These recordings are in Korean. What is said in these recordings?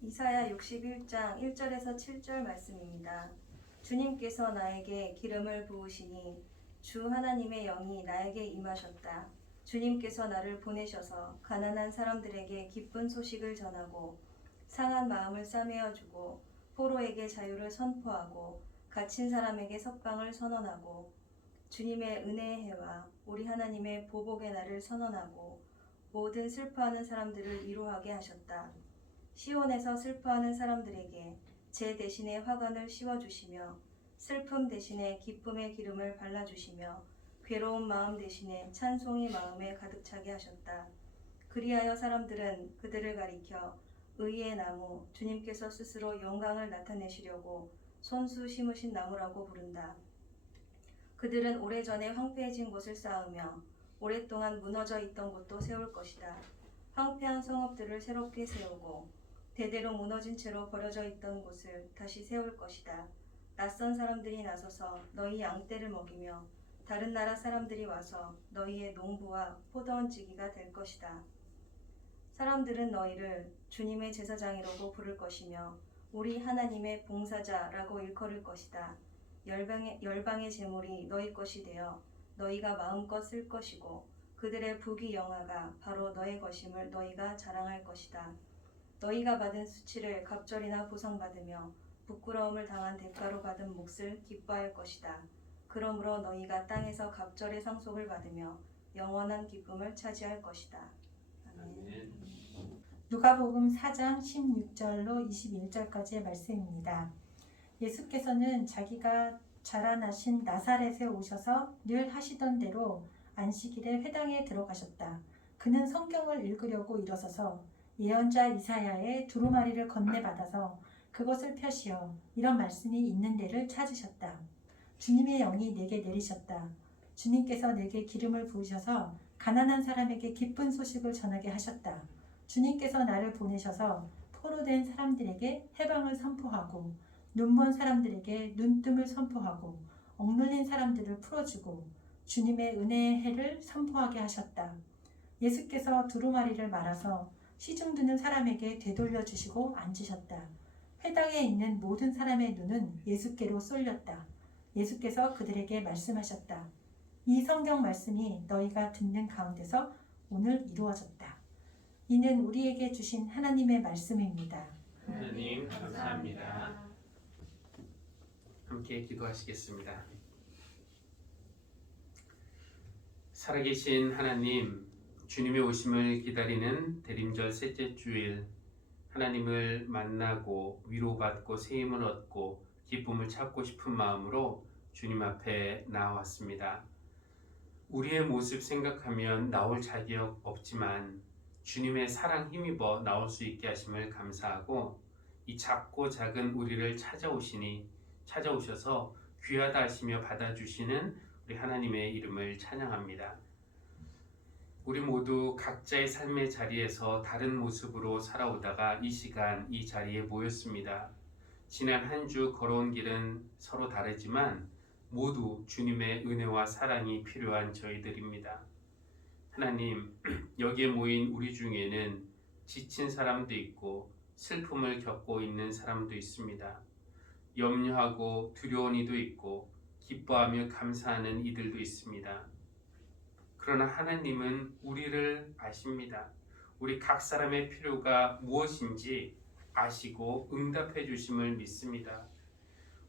이사야 61장 1절에서 7절 말씀입니다. 주님께서 나에게 기름을 부으시니 주 하나님의 영이 나에게 임하셨다. 주님께서 나를 보내셔서 가난한 사람들에게 기쁜 소식을 전하고 상한 마음을 싸매어 주고 포로에게 자유를 선포하고 갇힌 사람에게 석방을 선언하고 주님의 은혜의 해와 우리 하나님의 보복의 날을 선언하고 모든 슬퍼하는 사람들을 위로하게 하셨다. 시온에서 슬퍼하는 사람들에게 제 대신에 화관을 씌워주시며 슬픔 대신에 기쁨의 기름을 발라주시며 괴로운 마음 대신에 찬송이 마음에 가득 차게 하셨다. 그리하여 사람들은 그들을 가리켜 의의 나무, 주님께서 스스로 영광을 나타내시려고 손수 심으신 나무라고 부른다. 그들은 오래전에 황폐해진 곳을 쌓으며 오랫동안 무너져 있던 곳도 세울 것이다. 황폐한 성읍들을 새롭게 세우고 대대로 무너진 채로 버려져 있던 곳을 다시 세울 것이다. 낯선 사람들이 나서서 너희 양떼를 먹이며 다른 나라 사람들이 와서 너희의 농부와 포도원지기가 될 것이다. 사람들은 너희를 주님의 제사장이라고 부를 것이며 우리 하나님의 봉사자라고 일컬을 것이다. 열방의 재물이 너희 것이 되어 너희가 마음껏 쓸 것이고 그들의 부귀 영화가 바로 너희 것임을 너희가 자랑할 것이다. 너희가 받은 수치를 갑절이나 보상받으며 부끄러움을 당한 대가로 받은 몫을 기뻐할 것이다. 그러므로 너희가 땅에서 갑절의 상속을 받으며 영원한 기쁨을 차지할 것이다. 아멘. 누가복음 4장 16절로 21절까지의 말씀입니다. 예수께서는 자기가 자라나신 나사렛에 오셔서 늘 하시던 대로 안식일에 회당에 들어가셨다. 그는 성경을 읽으려고 일어서서 예언자 이사야의 두루마리를 건네받아서 그것을 펴시어 이런 말씀이 있는 데를 찾으셨다. 주님의 영이 내게 내리셨다. 주님께서 내게 기름을 부으셔서 가난한 사람에게 기쁜 소식을 전하게 하셨다. 주님께서 나를 보내셔서 포로된 사람들에게 해방을 선포하고 눈먼 사람들에게 눈뜸을 선포하고 억눌린 사람들을 풀어주고 주님의 은혜의 해를 선포하게 하셨다. 예수께서 두루마리를 말아서 시중 드는 사람에게 되돌려 주시고 앉으셨다. 회당에 있는 모든 사람의 눈은 예수께로 쏠렸다. 예수께서 그들에게 말씀하셨다. 이 성경 말씀이 너희가 듣는 가운데서 오늘 이루어졌다. 이는 우리에게 주신 하나님의 말씀입니다. 하나님 감사합니다. 함께 기도하시겠습니다. 살아계신 하나님, 주님의 오심을 기다리는 대림절 셋째 주일, 하나님을 만나고 위로받고 세임을 얻고 기쁨을 찾고 싶은 마음으로 주님 앞에 나왔습니다. 우리의 모습 생각하면 나올 자격 없지만 주님의 사랑 힘입어 나올 수 있게 하심을 감사하고 이 작고 작은 우리를 찾아오셔서 귀하다 하시며 받아주시는 우리 하나님의 이름을 찬양합니다. 우리 모두 각자의 삶의 자리에서 다른 모습으로 살아오다가 이 시간 이 자리에 모였습니다. 지난 한 주 걸어온 길은 서로 다르지만 모두 주님의 은혜와 사랑이 필요한 저희들입니다. 하나님, 여기에 모인 우리 중에는 지친 사람도 있고 슬픔을 겪고 있는 사람도 있습니다. 염려하고 두려운 이도 있고 기뻐하며 감사하는 이들도 있습니다. 그러나 하나님은 우리를 아십니다. 우리 각 사람의 필요가 무엇인지 아시고 응답해 주심을 믿습니다.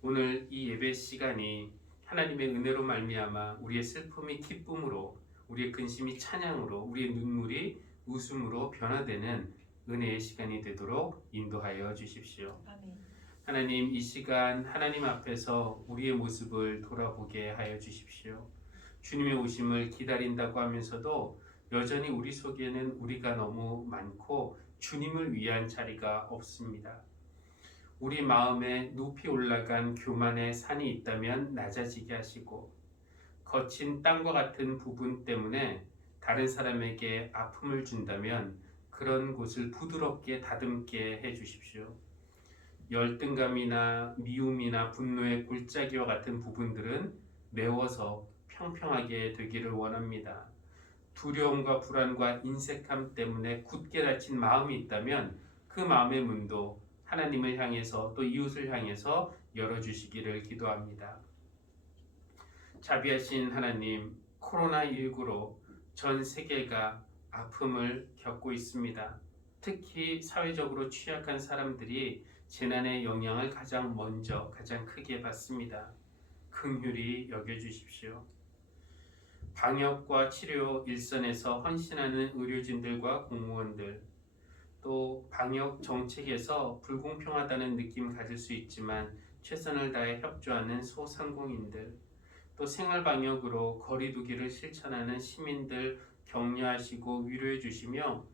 오늘 이 예배 시간이 하나님의 은혜로 말미암아 우리의 슬픔이 기쁨으로, 우리의 근심이 찬양으로, 우리의 눈물이 웃음으로 변화되는 은혜의 시간이 되도록 인도하여 주십시오. 아멘. 하나님, 이 시간 하나님 앞에서 우리의 모습을 돌아보게 하여 주십시오. 주님의 오심을 기다린다고 하면서도 여전히 우리 속에는 우리가 너무 많고 주님을 위한 자리가 없습니다. 우리 마음에 높이 올라간 교만의 산이 있다면 낮아지게 하시고 거친 땅과 같은 부분 때문에 다른 사람에게 아픔을 준다면 그런 곳을 부드럽게 다듬게 해주십시오. 열등감이나 미움이나 분노의 골짜기와 같은 부분들은 메워서 평평하게 되기를 원합니다. 두려움과 불안과 인색함 때문에 굳게 닫힌 마음이 있다면 그 마음의 문도 하나님을 향해서 또 이웃을 향해서 열어주시기를 기도합니다. 자비하신 하나님, 코로나19로 전 세계가 아픔을 겪고 있습니다. 특히 사회적으로 취약한 사람들이 재난의 영향을 가장 크게 받습니다. 긍휼히 여겨주십시오. 방역과 치료 일선에서 헌신하는 의료진들과 공무원들, 또 방역 정책에서 불공평하다는 느낌 가질 수 있지만 최선을 다해 협조하는 소상공인들, 또 생활 방역으로 거리 두기를 실천하는 시민들 격려하시고 위로해 주시며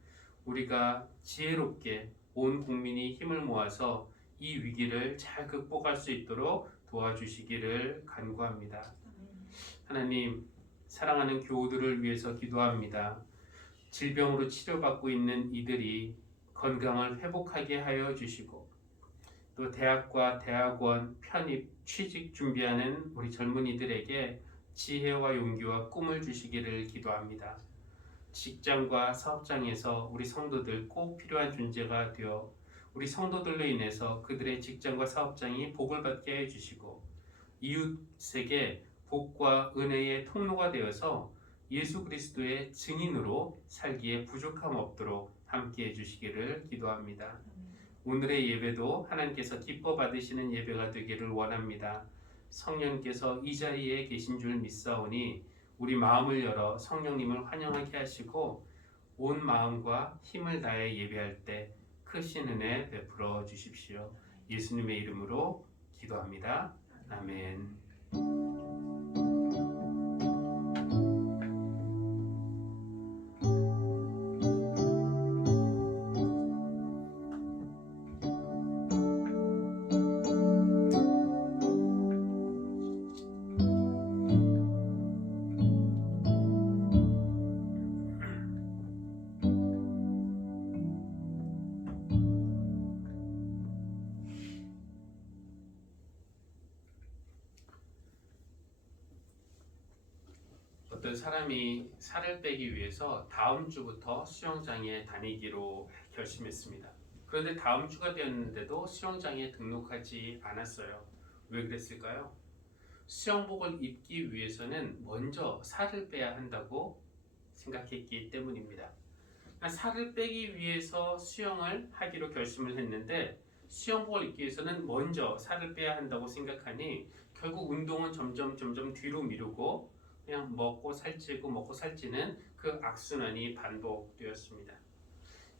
우리가 지혜롭게 온 국민이 힘을 모아서 이 위기를 잘 극복할 수 있도록 도와주시기를 간구합니다. 하나님, 사랑하는 교우들을 위해서 기도합니다. 질병으로 치료받고 있는 이들이 건강을 회복하게 하여 주시고 또 대학과 대학원 편입, 취직 준비하는 우리 젊은이들에게 지혜와 용기와 꿈을 주시기를 기도합니다. 직장과 사업장에서 우리 성도들 꼭 필요한 존재가 되어 우리 성도들로 인해서 그들의 직장과 사업장이 복을 받게 해주시고 이웃에게 복과 은혜의 통로가 되어서 예수 그리스도의 증인으로 살기에 부족함 없도록 함께 해주시기를 기도합니다. 오늘의 예배도 하나님께서 기뻐 받으시는 예배가 되기를 원합니다. 성령께서 이 자리에 계신 줄 믿사오니 우리 마음을 열어 성령님을 환영하게 하시고 온 마음과 힘을 다해 예배할 때 크신 은혜 베풀어 주십시오. 예수님의 이름으로 기도합니다. 아멘. 어떤 사람이 살을 빼기 위해서 다음 주부터 수영장에 다니기로 결심했습니다. 그런데 다음 주가 되었는데도 수영장에 등록하지 않았어요. 왜 그랬을까요? 수영복을 입기 위해서는 먼저 살을 빼야 한다고 생각했기 때문입니다. 살을 빼기 위해서 수영을 하기로 결심을 했는데 수영복을 입기 위해서는 먼저 살을 빼야 한다고 생각하니 결국 운동은 점점 뒤로 미루고 그냥 먹고 살찌는 그 악순환이 반복되었습니다.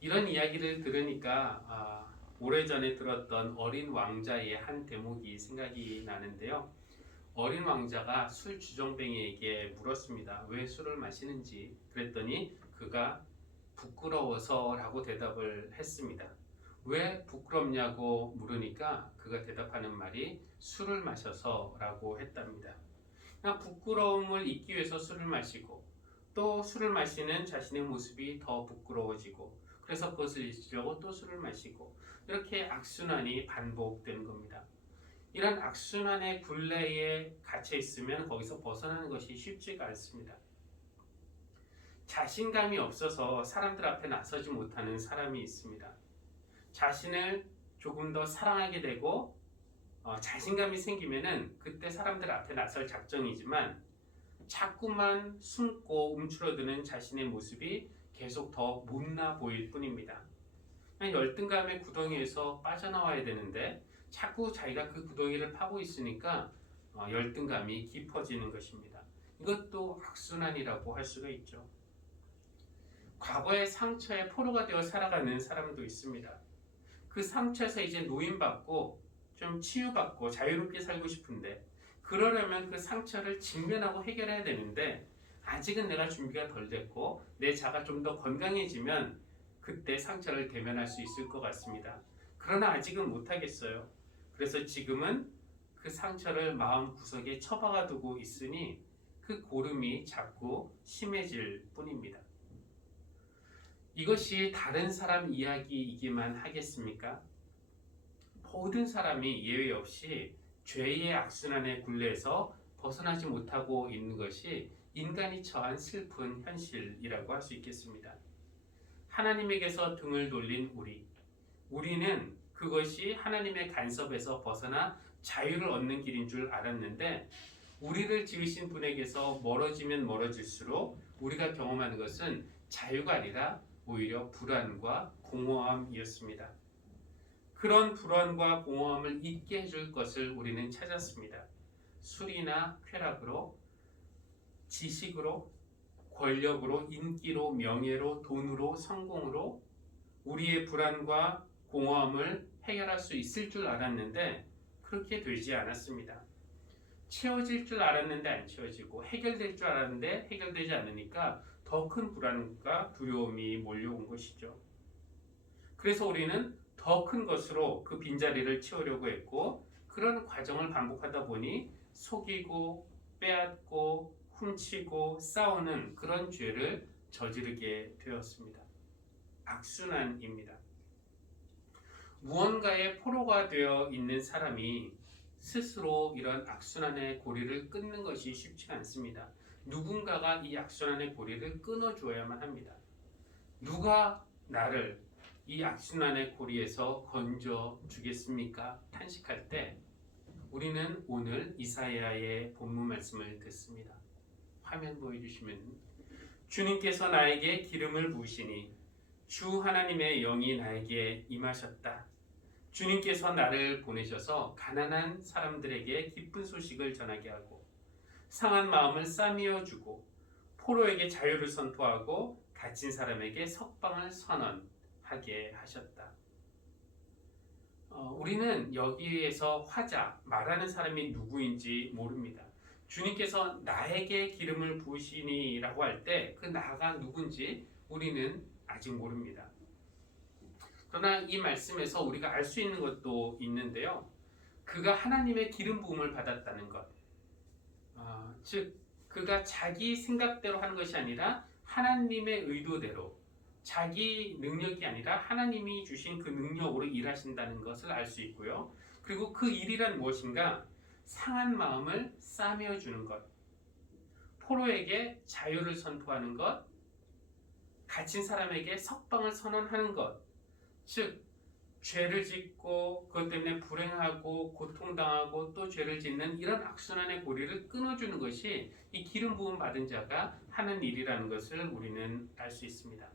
이런 이야기를 들으니까 오래전에 들었던 어린 왕자의 한 대목이 생각이 나는데요. 어린 왕자가 술 주정뱅이에게 물었습니다. 왜 술을 마시는지. 그랬더니 그가 부끄러워서 라고 대답을 했습니다. 왜 부끄럽냐고 물으니까 그가 대답하는 말이 술을 마셔서 라고 했답니다. 부끄러움을 잊기 위해서 술을 마시고 또 술을 마시는 자신의 모습이 더 부끄러워지고 그래서 그것을 잊으려고 또 술을 마시고 이렇게 악순환이 반복되는 겁니다. 이런 악순환의 굴레에 갇혀 있으면 거기서 벗어나는 것이 쉽지가 않습니다. 자신감이 없어서 사람들 앞에 나서지 못하는 사람이 있습니다. 자신을 조금 더 사랑하게 되고 자신감이 생기면은 그때 사람들 앞에 나설 작정이지만 자꾸만 숨고 움츠러드는 자신의 모습이 계속 더 못나 보일 뿐입니다. 열등감의 구덩이에서 빠져나와야 되는데 자꾸 자기가 그 구덩이를 파고 있으니까 열등감이 깊어지는 것입니다. 이것도 악순환이라고 할 수가 있죠. 과거의 상처에 포로가 되어 살아가는 사람도 있습니다. 그 상처에서 이제 노임받고 좀 치유받고 자유롭게 살고 싶은데 그러려면 그 상처를 직면하고 해결해야 되는데 아직은 내가 준비가 덜 됐고 내 자가 좀 더 건강해지면 그때 상처를 대면할 수 있을 것 같습니다. 그러나 아직은 못하겠어요. 그래서 지금은 그 상처를 마음 구석에 처박아 두고 있으니 그 고름이 자꾸 심해질 뿐입니다. 이것이 다른 사람 이야기이기만 하겠습니까? 모든 사람이 예외 없이 죄의 악순환의 굴레에서 벗어나지 못하고 있는 것이 인간이 처한 슬픈 현실이라고 할 수 있겠습니다. 하나님에게서 등을 돌린 우리, 우리는 그것이 하나님의 간섭에서 벗어나 자유를 얻는 길인 줄 알았는데 우리를 지으신 분에게서 멀어지면 멀어질수록 우리가 경험하는 것은 자유가 아니라 오히려 불안과 공허함이었습니다. 그런 불안과 공허함을 잊게 해줄 것을 우리는 찾았습니다. 술이나 쾌락으로, 지식으로, 권력으로, 인기로, 명예로, 돈으로, 성공으로 우리의 불안과 공허함을 해결할 수 있을 줄 알았는데 그렇게 되지 않았습니다. 채워질 줄 알았는데 안 채워지고 해결될 줄 알았는데 해결되지 않으니까 더 큰 불안과 두려움이 몰려온 것이죠. 그래서 우리는 더 큰 것으로 그 빈자리를 채우려고 했고 그런 과정을 반복하다 보니 속이고 빼앗고 훔치고 싸우는 그런 죄를 저지르게 되었습니다. 악순환입니다. 무언가의 포로가 되어 있는 사람이 스스로 이런 악순환의 고리를 끊는 것이 쉽지 않습니다. 누군가가 이 악순환의 고리를 끊어줘야만 합니다. 누가 나를 이 악순환의 고리에서 건져 주겠습니까? 탄식할 때 우리는 오늘 이사야의 본문 말씀을 듣습니다. 화면 보여주시면 주님께서 나에게 기름을 부으시니 주 하나님의 영이 나에게 임하셨다. 주님께서 나를 보내셔서 가난한 사람들에게 기쁜 소식을 전하게 하고 상한 마음을 싸매어 주고 포로에게 자유를 선포하고 갇힌 사람에게 석방을 선언하게 하셨다. 우리는 여기에서 화자, 말하는 사람이 누구인지 모릅니다. 주님께서 나에게 기름을 부으시니 라고 할 때 그 나가 누군지 우리는 아직 모릅니다. 그러나 이 말씀에서 우리가 알 수 있는 것도 있는데요. 그가 하나님의 기름 부음을 받았다는 것. 즉 그가 자기 생각대로 하는 것이 아니라 하나님의 의도대로 자기 능력이 아니라 하나님이 주신 그 능력으로 일하신다는 것을 알 수 있고요. 그리고 그 일이란 무엇인가? 상한 마음을 싸매어 주는 것, 포로에게 자유를 선포하는 것, 갇힌 사람에게 석방을 선언하는 것, 즉 죄를 짓고 그것 때문에 불행하고 고통당하고 또 죄를 짓는 이런 악순환의 고리를 끊어주는 것이 이 기름 부음 받은 자가 하는 일이라는 것을 우리는 알 수 있습니다.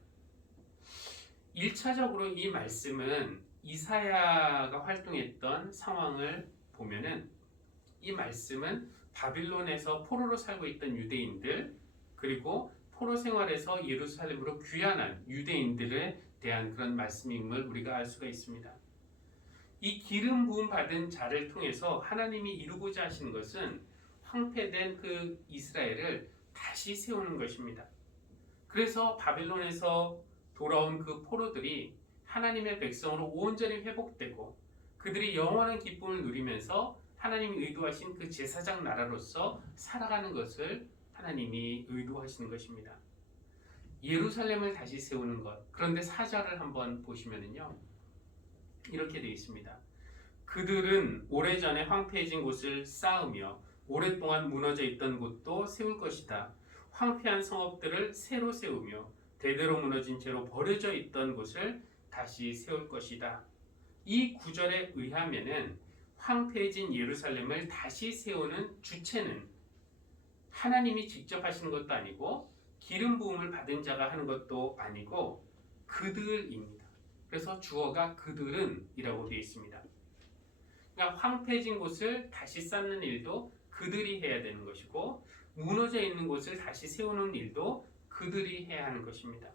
1차적으로 이 말씀은 이사야가 활동했던 상황을 보면은 이 말씀은 바빌론에서 포로로 살고 있던 유대인들 그리고 포로 생활에서 예루살렘으로 귀환한 유대인들에 대한 그런 말씀임을 우리가 알 수가 있습니다. 이 기름 부음 받은 자를 통해서 하나님이 이루고자 하시는 것은 황폐된 그 이스라엘을 다시 세우는 것입니다. 그래서 바빌론에서 돌아온 그 포로들이 하나님의 백성으로 온전히 회복되고 그들이 영원한 기쁨을 누리면서 하나님이 의도하신 그 제사장 나라로서 살아가는 것을 하나님이 의도하시는 것입니다. 예루살렘을 다시 세우는 것. 그런데 4절을 한번 보시면은요. 이렇게 되어 있습니다. 그들은 오래전에 황폐해진 곳을 쌓으며 오랫동안 무너져 있던 곳도 세울 것이다. 황폐한 성읍들을 새로 세우며 대대로 무너진 채로 버려져 있던 곳을 다시 세울 것이다. 이 구절에 의하면은 황폐해진 예루살렘을 다시 세우는 주체는 하나님이 직접 하시는 것도 아니고 기름 부음을 받은 자가 하는 것도 아니고 그들입니다. 그래서 주어가 그들은 이라고 되어 있습니다. 그러니까 황폐해진 곳을 다시 쌓는 일도 그들이 해야 되는 것이고 무너져 있는 곳을 다시 세우는 일도 그들이 해야 하는 것입니다.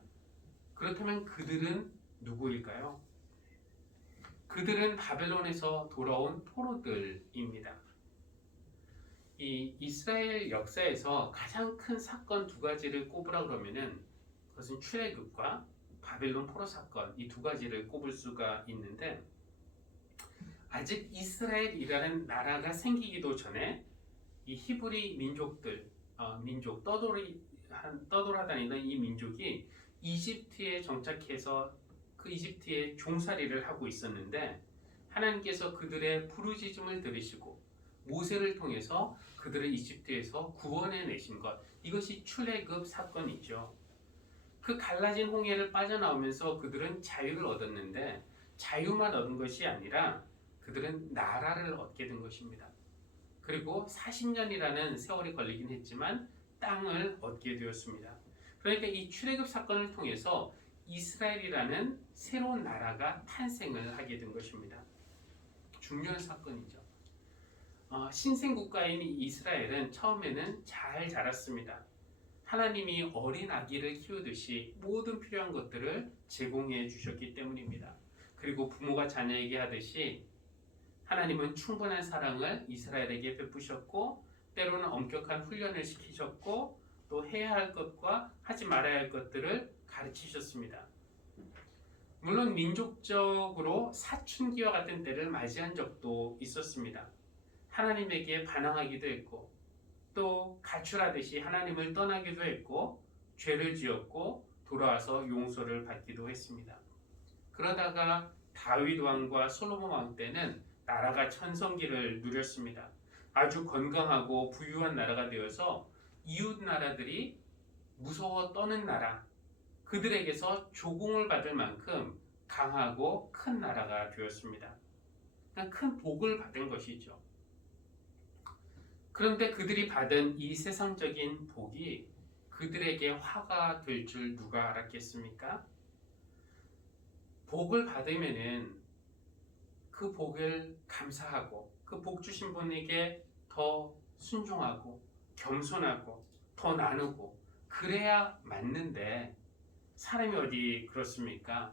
그렇다면 그들은 누구일까요? 그들은 바벨론에서 돌아온 포로들입니다. 이 이스라엘 역사에서 가장 큰 사건 두 가지를 꼽으라 그러면은 그것은 출애굽과 바벨론 포로 사건 이 두 가지를 꼽을 수가 있는데 아직 이스라엘이라는 나라가 생기기도 전에 이 히브리 민족들 민족 떠돌아다니던 이 민족이 이집트에 정착해서 그 이집트에 종살이를 하고 있었는데 하나님께서 그들의 부르짖음을 들으시고 모세를 통해서 그들을 이집트에서 구원해 내신 것 이것이 출애굽 사건이죠. 그 갈라진 홍해를 빠져나오면서 그들은 자유를 얻었는데 자유만 얻은 것이 아니라 그들은 나라를 얻게 된 것입니다. 그리고 40년이라는 세월이 걸리긴 했지만 땅을 얻게 되었습니다. 그러니까 이 출애굽 사건을 통해서 이스라엘이라는 새로운 나라가 탄생을 하게 된 것입니다. 중요한 사건이죠. 신생 국가인 이스라엘은 처음에는 잘 자랐습니다. 하나님이 어린 아기를 키우듯이 모든 필요한 것들을 제공해 주셨기 때문입니다. 그리고 부모가 자녀에게 하듯이 하나님은 충분한 사랑을 이스라엘에게 베푸셨고 때로는 엄격한 훈련을 시키셨고 또 해야 할 것과 하지 말아야 할 것들을 가르치셨습니다. 물론 민족적으로 사춘기와 같은 때를 맞이한 적도 있었습니다. 하나님에게 반항하기도 했고 또 가출하듯이 하나님을 떠나기도 했고 죄를 지었고 돌아와서 용서를 받기도 했습니다. 그러다가 다윗 왕과 솔로몬 왕 때는 나라가 천성기를 누렸습니다. 아주 건강하고 부유한 나라가 되어서 이웃 나라들이 무서워 떠는 나라, 그들에게서 조공을 받을 만큼 강하고 큰 나라가 되었습니다. 큰 복을 받은 것이죠. 그런데 그들이 받은 이 세상적인 복이 그들에게 화가 될 줄 누가 알았겠습니까? 복을 받으면은 그 복을 감사하고 그 복 주신 분에게 더 순종하고 겸손하고 더 나누고 그래야 맞는데 사람이 어디 그렇습니까?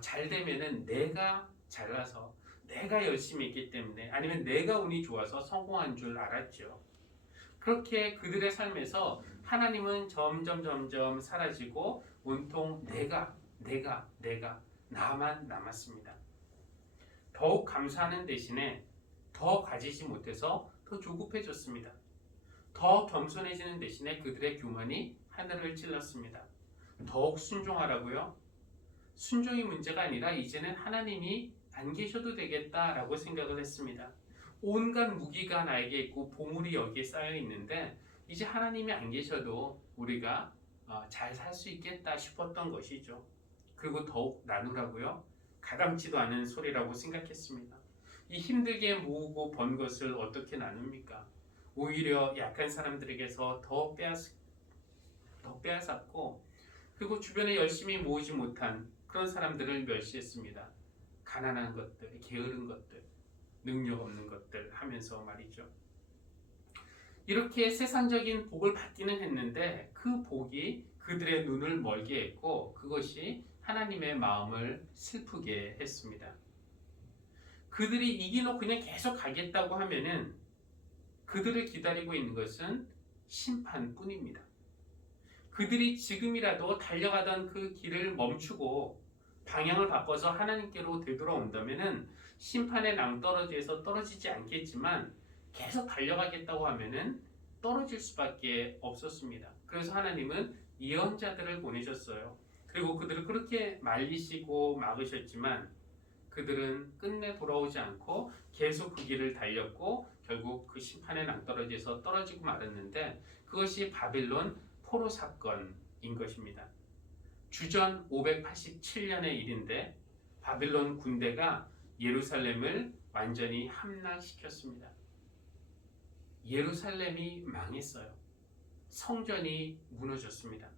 잘 되면은 내가 잘나서 내가 열심히 했기 때문에 아니면 내가 운이 좋아서 성공한 줄 알았죠. 그렇게 그들의 삶에서 하나님은 점점 사라지고 온통 내가 나만 남았습니다. 더욱 감사하는 대신에 더 가지지 못해서 더 조급해졌습니다. 더 겸손해지는 대신에 그들의 교만이 하늘을 찔렀습니다. 더욱 순종하라고요? 순종이 문제가 아니라 이제는 하나님이 안 계셔도 되겠다라고 생각을 했습니다. 온갖 무기가 나에게 있고 보물이 여기에 쌓여 있는데 이제 하나님이 안 계셔도 우리가 잘 살 수 있겠다 싶었던 것이죠. 그리고 더욱 나누라고요? 가당치도 않은 소리라고 생각했습니다. 이 힘들게 모으고 번 것을 어떻게 나눕니까? 오히려 약한 사람들에게서 더 빼앗았고 그리고 주변에 열심히 모으지 못한 그런 사람들을 멸시했습니다. 가난한 것들, 게으른 것들, 능력 없는 것들 하면서 말이죠. 이렇게 세상적인 복을 받기는 했는데 그 복이 그들의 눈을 멀게 했고 그것이 하나님의 마음을 슬프게 했습니다. 그들이 이 길로 그냥 계속 가겠다고 하면은 그들을 기다리고 있는 것은 심판뿐입니다. 그들이 지금이라도 달려가던 그 길을 멈추고 방향을 바꿔서 하나님께로 되돌아온다면은 심판의 낭떠러지에서 떨어지지 않겠지만 계속 달려가겠다고 하면은 떨어질 수밖에 없었습니다. 그래서 하나님은 예언자들을 보내셨어요. 그리고 그들을 그렇게 말리시고 막으셨지만 그들은 끝내 돌아오지 않고 계속 그 길을 달렸고 결국 그 심판의 낭떠러지에서 떨어지고 말았는데 그것이 바빌론 포로 사건인 것입니다. 주전 587년의 일인데 바빌론 군대가 예루살렘을 완전히 함락시켰습니다. 예루살렘이 망했어요. 성전이 무너졌습니다.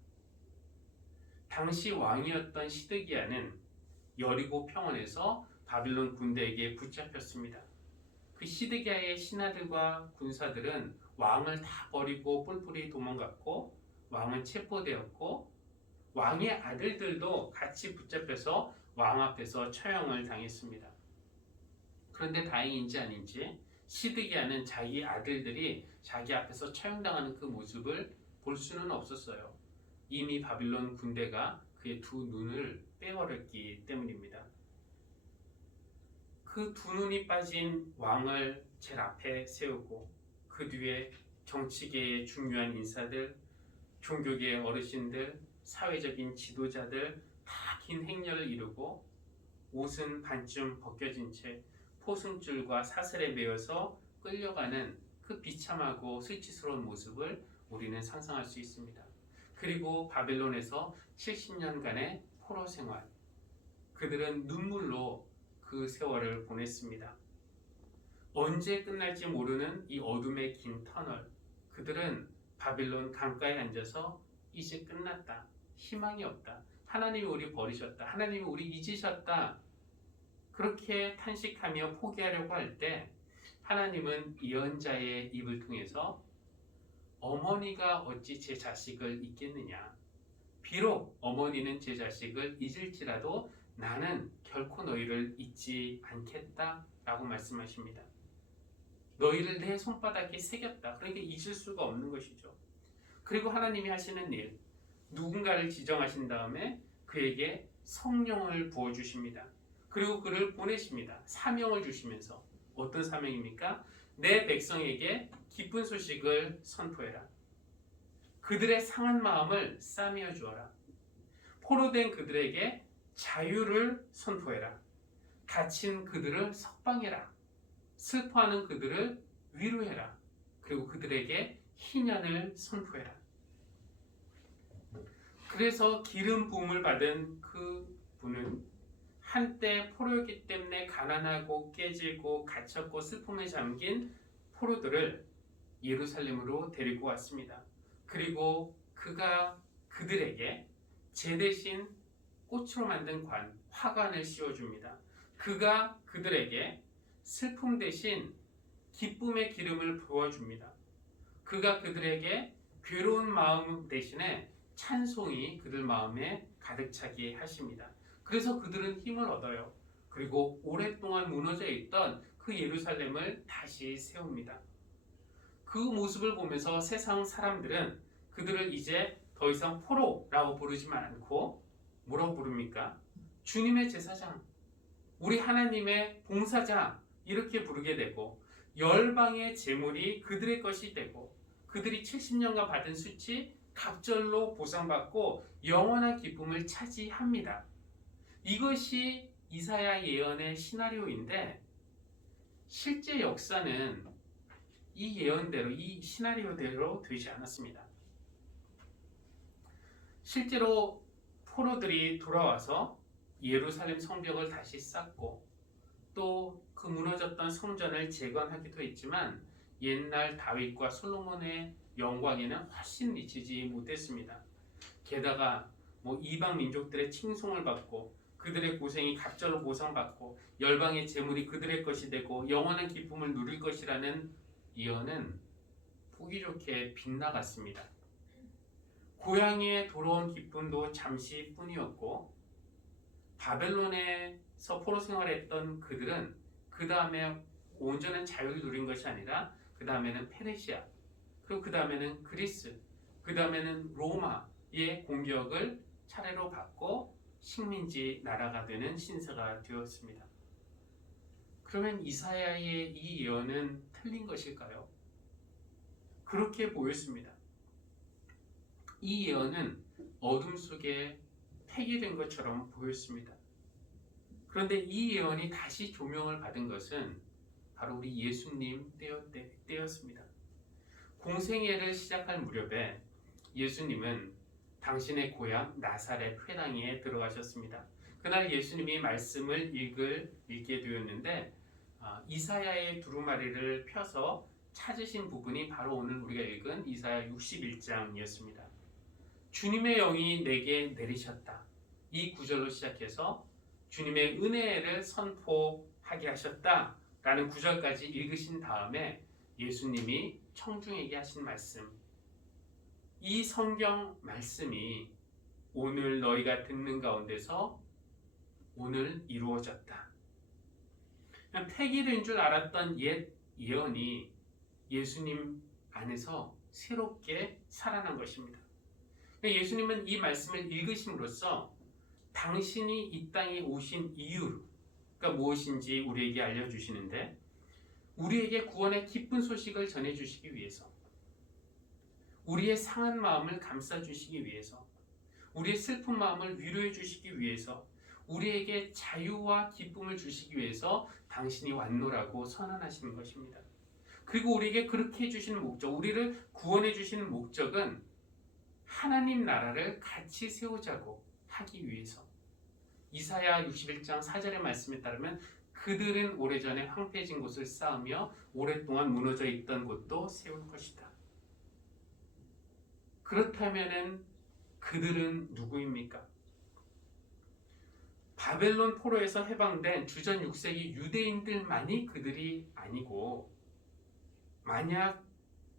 당시 왕이었던 시드기야는 여리고 평원에서 바빌론 군대에게 붙잡혔습니다. 그 시드기야의 신하들과 군사들은 왕을 다 버리고 뿔뿔이 도망갔고 왕은 체포되었고 왕의 아들들도 같이 붙잡혀서 왕 앞에서 처형을 당했습니다. 그런데 다행인지 아닌지 시드기야는 자기 아들들이 자기 앞에서 처형당하는 그 모습을 볼 수는 없었어요. 이미 바빌론 군대가 그의 두 눈을 빼버렸기 때문입니다. 그 두 눈이 빠진 왕을 제일 앞에 세우고 그 뒤에 정치계의 중요한 인사들, 종교계의 어르신들, 사회적인 지도자들 다 긴 행렬을 이루고 옷은 반쯤 벗겨진 채 포승줄과 사슬에 매여서 끌려가는 그 비참하고 수치스러운 모습을 우리는 상상할 수 있습니다. 그리고 바빌론에서 70년간의 포로 생활, 그들은 눈물로 그 세월을 보냈습니다. 언제 끝날지 모르는 이 어둠의 긴 터널, 그들은 바빌론 강가에 앉아서 이제 끝났다. 희망이 없다. 하나님이 우리 버리셨다. 하나님이 우리 잊으셨다. 그렇게 탄식하며 포기하려고 할 때 하나님은 예언자의 입을 통해서 어머니가 어찌 제 자식을 잊겠느냐. 비록 어머니는 제 자식을 잊을지라도 나는 결코 너희를 잊지 않겠다 라고 말씀하십니다. 너희를 내 손바닥에 새겼다. 그러니까 잊을 수가 없는 것이죠. 그리고 하나님이 하시는 일, 누군가를 지정하신 다음에 그에게 성령을 부어주십니다. 그리고 그를 보내십니다. 사명을 주시면서. 어떤 사명입니까? 내 백성에게 기쁜 소식을 선포해라. 그들의 상한 마음을 싸매어 주어라. 포로된 그들에게 자유를 선포해라. 갇힌 그들을 석방해라. 슬퍼하는 그들을 위로해라. 그리고 그들에게 희년을 선포해라. 그래서 기름 부음을 받은 그 분은 한때 포로였기 때문에 가난하고 깨지고 갇혔고 슬픔에 잠긴 포로들을 예루살렘으로 데리고 왔습니다. 그리고 그가 그들에게 제 대신 꽃으로 만든 관, 화관을 씌워줍니다. 그가 그들에게 슬픔 대신 기쁨의 기름을 부어줍니다. 그가 그들에게 괴로운 마음 대신에 찬송이 그들 마음에 가득 차게 하십니다. 그래서 그들은 힘을 얻어요. 그리고 오랫동안 무너져 있던 그 예루살렘을 다시 세웁니다. 그 모습을 보면서 세상 사람들은 그들을 이제 더 이상 포로라고 부르지만 않고 뭐라고 부릅니까? 주님의 제사장, 우리 하나님의 봉사자 이렇게 부르게 되고 열방의 재물이 그들의 것이 되고 그들이 70년간 받은 수치 갑절로 보상받고 영원한 기쁨을 차지합니다. 이것이 이사야 예언의 시나리오인데 실제 역사는 이 예언대로, 이 시나리오대로 되지 않았습니다. 실제로 포로들이 돌아와서 예루살렘 성벽을 다시 쌓고 또 그 무너졌던 성전을 재건하기도 했지만 옛날 다윗과 솔로몬의 영광에는 훨씬 미치지 못했습니다. 게다가 이방 민족들의 칭송을 받고 그들의 고생이 갑절로 보상받고 열방의 재물이 그들의 것이 되고 영원한 기쁨을 누릴 것이라는 예언은 보기 좋게 빗나갔습니다. 고향에 돌아온 기쁨도 잠시뿐이었고 바벨론에서 포로 생활했던 그들은 그 다음에 온전한 자유를 누린 것이 아니라 그 다음에는 페르시아, 그리고 그 다음에는 그리스, 그 다음에는 로마의 공격을 차례로 받고 식민지 나라가 되는 신세가 되었습니다. 그러면 이사야의 이 예언은 틀린 것일까요? 그렇게 보였습니다. 이 예언은 어둠 속에 폐기된 것처럼 보였습니다. 그런데 이 예언이 다시 조명을 받은 것은 바로 우리 예수님 때였습니다. 공생애를 시작할 무렵에 예수님은 당신의 고향 나사렛 회당에 들어가셨습니다. 그날 예수님이 말씀을 읽게 되었는데 이사야의 두루마리를 펴서 찾으신 부분이 바로 오늘 우리가 읽은 이사야 61장이었습니다. 주님의 영이 내게 내리셨다. 이 구절로 시작해서 주님의 은혜를 선포하게 하셨다 라는 구절까지 읽으신 다음에 예수님이 청중에게 하신 말씀, 이 성경 말씀이 오늘 너희가 듣는 가운데서 오늘 이루어졌다. 그냥 폐기된 줄 알았던 옛 예언이 예수님 안에서 새롭게 살아난 것입니다. 예수님은 이 말씀을 읽으심으로써 당신이 이 땅에 오신 이유가 무엇인지 우리에게 알려주시는데 우리에게 구원의 기쁜 소식을 전해주시기 위해서, 우리의 상한 마음을 감싸주시기 위해서, 우리의 슬픈 마음을 위로해 주시기 위해서, 우리에게 자유와 기쁨을 주시기 위해서 당신이 왔노라고 선언하시는 것입니다. 그리고 우리에게 그렇게 해주시는 목적, 우리를 구원해 주시는 목적은 하나님 나라를 같이 세우자고 하기 위해서, 이사야 61장 4절의 말씀에 따르면 그들은 오래전에 황폐해진 곳을 쌓으며 오랫동안 무너져 있던 곳도 세울 것이다. 그렇다면은 그들은 누구입니까? 바벨론 포로에서 해방된 주전 6세기 유대인들만이 그들이 아니고, 만약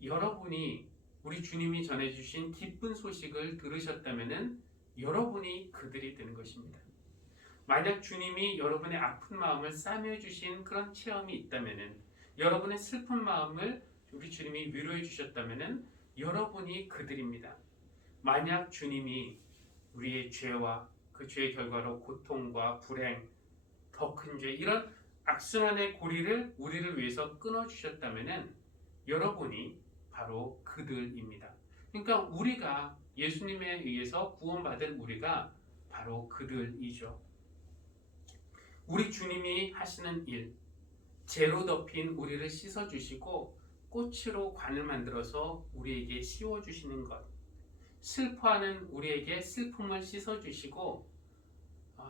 여러분이 우리 주님이 전해주신 기쁜 소식을 들으셨다면은 여러분이 그들이 되는 것입니다. 만약 주님이 여러분의 아픈 마음을 싸매어 주신 그런 체험이 있다면은, 여러분의 슬픈 마음을 우리 주님이 위로해 주셨다면은 여러분이 그들입니다. 만약 주님이 우리의 죄와 그 죄의 결과로 고통과 불행, 더 큰 죄, 이런 악순환의 고리를 우리를 위해서 끊어주셨다면은 여러분이 바로 그들입니다. 그러니까 우리가, 예수님에 의해서 구원받은 우리가 바로 그들이죠. 우리 주님이 하시는 일, 재로 덮인 우리를 씻어주시고 꽃으로 관을 만들어서 우리에게 씌워주시는 것, 슬퍼하는 우리에게 슬픔을 씻어주시고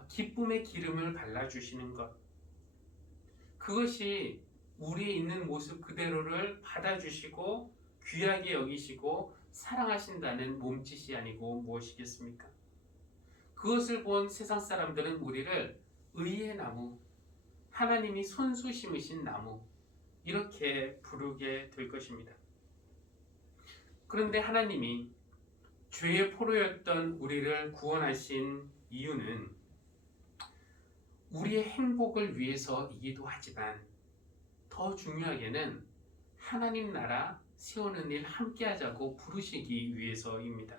기쁨의 기름을 발라주시는 것, 그것이 우리에 있는 모습 그대로를 받아주시고 귀하게 여기시고 사랑하신다는 몸짓이 아니고 무엇이겠습니까? 그것을 본 세상 사람들은 우리를 의의 나무, 하나님이 손수 심으신 나무, 이렇게 부르게 될 것입니다. 그런데 하나님이 죄의 포로였던 우리를 구원하신 이유는 우리의 행복을 위해서이기도 하지만, 더 중요하게는 하나님 나라 세우는 일 함께 하자고 부르시기 위해서입니다.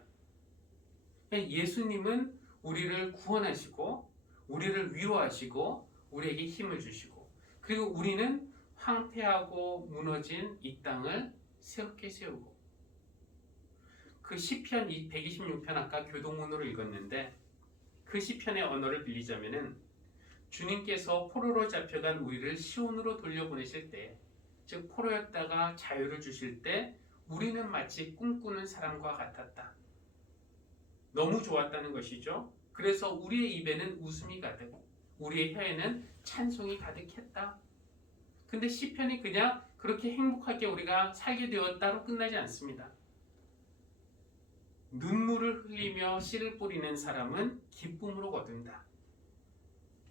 예수님은 우리를 구원하시고 우리를 위로하시고 우리에게 힘을 주시고, 그리고 우리는 황폐하고 무너진 이 땅을 새롭게 세우고, 그 시편 126편 아까 교동문으로 읽었는데, 그 시편의 언어를 빌리자면은 주님께서 포로로 잡혀간 우리를 시온으로 돌려보내실 때, 즉 포로였다가 자유를 주실 때 우리는 마치 꿈꾸는 사람과 같았다. 너무 좋았다는 것이죠. 그래서 우리의 입에는 웃음이 가득, 우리의 혀에는 찬송이 가득했다. 근데 시편이 그냥 그렇게 행복하게 우리가 살게 되었다로 끝나지 않습니다. 눈물을 흘리며 씨를 뿌리는 사람은 기쁨으로 거둔다.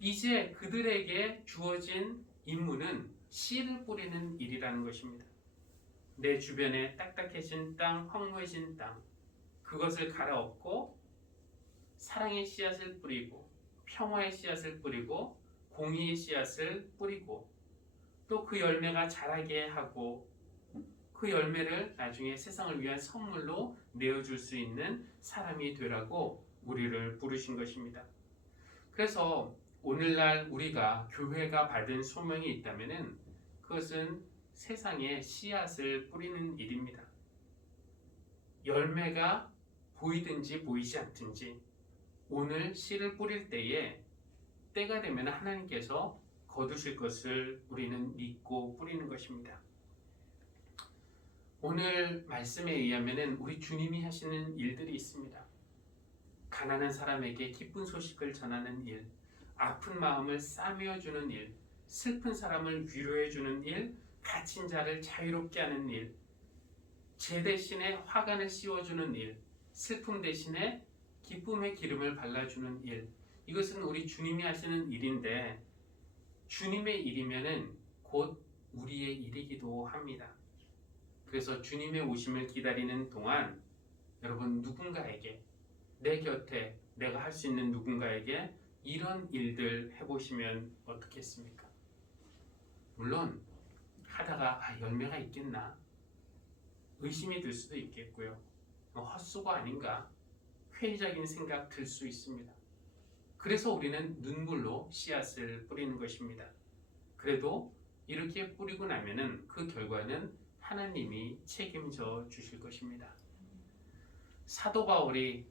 이제 그들에게 주어진 임무는 씨를 뿌리는 일이라는 것입니다. 내 주변에 딱딱해진 땅, 황무해진 땅, 그것을 갈아엎고 사랑의 씨앗을 뿌리고 평화의 씨앗을 뿌리고 공의의 씨앗을 뿌리고, 또 그 열매가 자라게 하고 그 열매를 나중에 세상을 위한 선물로 내어줄 수 있는 사람이 되라고 우리를 부르신 것입니다. 그래서 오늘날 우리가 교회가 받은 소명이 있다면은 그것은 세상에 씨앗을 뿌리는 일입니다. 열매가 보이든지 보이지 않든지 오늘 씨를 뿌릴 때에 때가 되면 하나님께서 거두실 것을 우리는 믿고 뿌리는 것입니다. 오늘 말씀에 의하면 우리 주님이 하시는 일들이 있습니다. 가난한 사람에게 기쁜 소식을 전하는 일, 아픈 마음을 싸매어 주는 일, 슬픈 사람을 위로해 주는 일, 갇힌 자를 자유롭게 하는 일, 죄 대신에 화관을 씌워주는 일, 슬픔 대신에 기쁨의 기름을 발라주는 일, 이것은 우리 주님이 하시는 일인데, 주님의 일이면은 곧 우리의 일이기도 합니다. 그래서 주님의 오심을 기다리는 동안 여러분 누군가에게, 내 곁에 내가 할 수 있는 누군가에게 이런 일들 해보시면 어떻겠습니까? 물론 하다가 열매가 있겠나 의심이 들 수도 있겠고요. 헛수고 아닌가 회의적인 생각 들 수 있습니다. 그래서 우리는 눈물로 씨앗을 뿌리는 것입니다. 그래도 이렇게 뿌리고 나면은 그 결과는 하나님이 책임져 주실 것입니다. 사도 바울이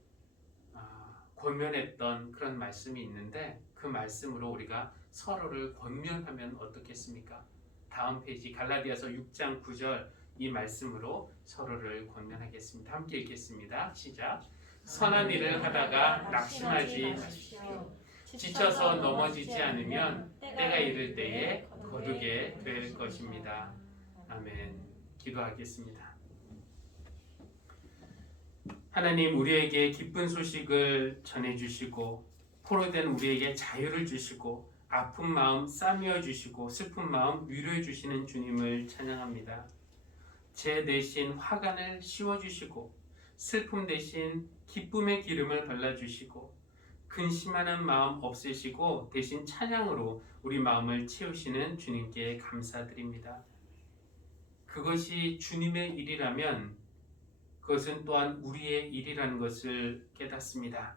권면했던 그런 말씀이 있는데, 그 말씀으로 우리가 서로를 권면하면 어떻겠습니까? 다음 페이지 갈라디아서 6장 9절 이 말씀으로 서로를 권면하겠습니다. 함께 읽겠습니다. 시작. 선한 일을 하다가 낙심하지 마십시오. 지쳐서 넘어지지 않으면 때가 이를 때에 거두게 될 것입니다. 아멘. 기도하겠습니다. 하나님, 우리에게 기쁜 소식을 전해주시고 포로된 우리에게 자유를 주시고 아픈 마음 싸매어 주시고 슬픈 마음 위로해 주시는 주님을 찬양합니다. 죄 대신 화관을 씌워주시고 슬픔 대신 기쁨의 기름을 발라주시고 근심하는 마음 없애시고 대신 찬양으로 우리 마음을 채우시는 주님께 감사드립니다. 그것이 주님의 일이라면 그것은 또한 우리의 일이라는 것을 깨닫습니다.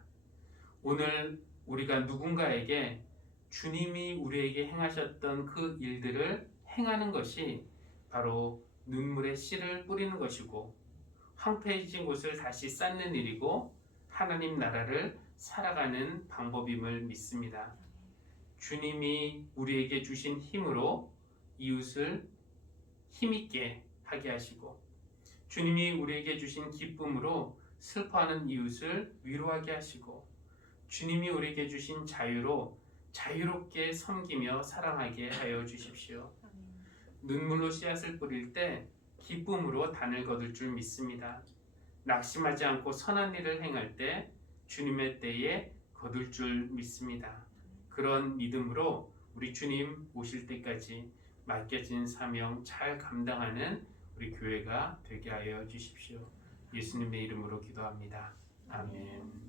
오늘 우리가 누군가에게 주님이 우리에게 행하셨던 그 일들을 행하는 것이 바로 눈물의 씨를 뿌리는 것이고 황폐해진 곳을 다시 쌓는 일이고 하나님 나라를 살아가는 방법임을 믿습니다. 주님이 우리에게 주신 힘으로 이웃을 힘있게 하게 하시고 주님이 우리에게 주신 기쁨으로 슬퍼하는 이웃을 위로하게 하시고 주님이 우리에게 주신 자유로 자유롭게 섬기며 사랑하게 하여 주십시오. 눈물로 씨앗을 뿌릴 때 기쁨으로 단을 거둘 줄 믿습니다. 낙심하지 않고 선한 일을 행할 때 주님의 때에 거둘 줄 믿습니다. 그런 믿음으로 우리 주님 오실 때까지 맡겨진 사명 잘 감당하는 우리 교회가 되게 하여 주십시오. 예수님의 이름으로 기도합니다. 아멘.